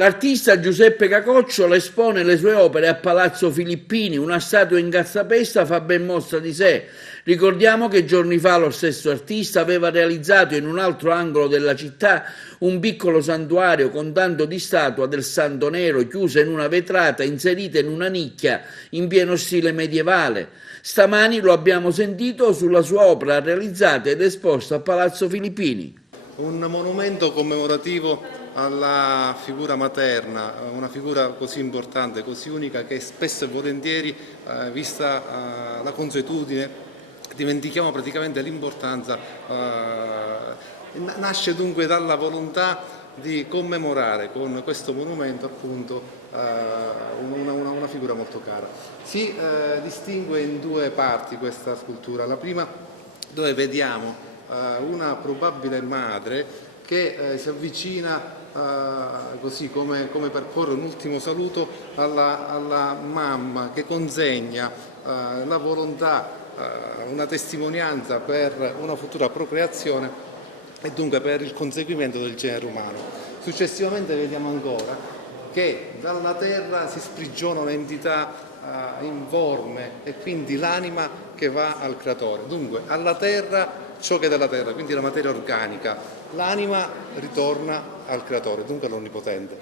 L'artista Giuseppe Cacocciolo espone le sue opere a Palazzo Filippini, una statua in cartapesta fa ben mostra di sé. Ricordiamo che giorni fa lo stesso artista aveva realizzato in un altro angolo della città un piccolo santuario con tanto di statua del Santo Nero chiusa in una vetrata inserita in una nicchia in pieno stile medievale. Stamani lo abbiamo sentito sulla sua opera realizzata ed esposta a Palazzo Filippini. Un monumento commemorativo alla figura materna, una figura così importante, così unica che spesso e volentieri, vista la consuetudine, dimentichiamo praticamente l'importanza. Nasce dunque dalla volontà di commemorare con questo monumento appunto una figura molto cara. Si distingue in due parti questa scultura. La prima dove vediamo una probabile madre che si avvicina così come per porre un ultimo saluto alla mamma, che consegna la volontà, una testimonianza per una futura procreazione e dunque per il conseguimento del genere umano. Successivamente vediamo ancora che dalla terra si sprigiona un'entità informe e quindi l'anima che va al creatore. Dunque alla terra ciò che è della terra, quindi la materia organica, l'anima ritorna al creatore, dunque all'Onnipotente.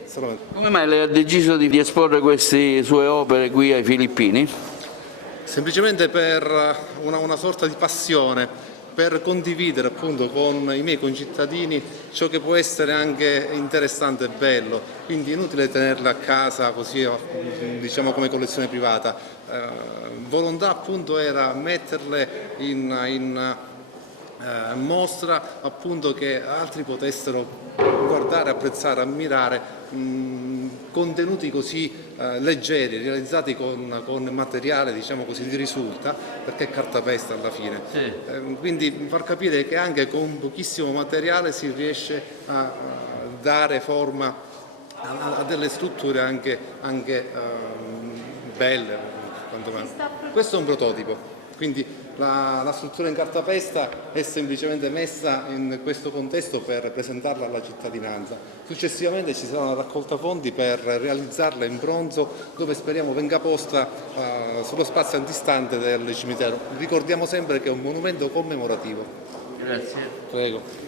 Come mai lei ha deciso di esporre queste sue opere qui ai Filippini? Semplicemente per una sorta di passione, per condividere appunto con i miei concittadini ciò che può essere anche interessante e bello, quindi è inutile tenerle a casa così, diciamo, come collezione privata. Volontà appunto era metterle in mostra, appunto, che altri potessero guardare, apprezzare, ammirare contenuti così leggeri, realizzati con materiale, diciamo così, di risulta, perché è cartapesta alla fine. Sì. Quindi far capire che anche con pochissimo materiale si riesce a dare forma a delle strutture anche belle, quantomeno. Questo è un prototipo. Quindi la struttura in cartapesta è semplicemente messa in questo contesto per presentarla alla cittadinanza. Successivamente ci sarà una raccolta fondi per realizzarla in bronzo, dove speriamo venga posta sullo spazio antistante del cimitero. Ricordiamo sempre che è un monumento commemorativo. Grazie. Prego.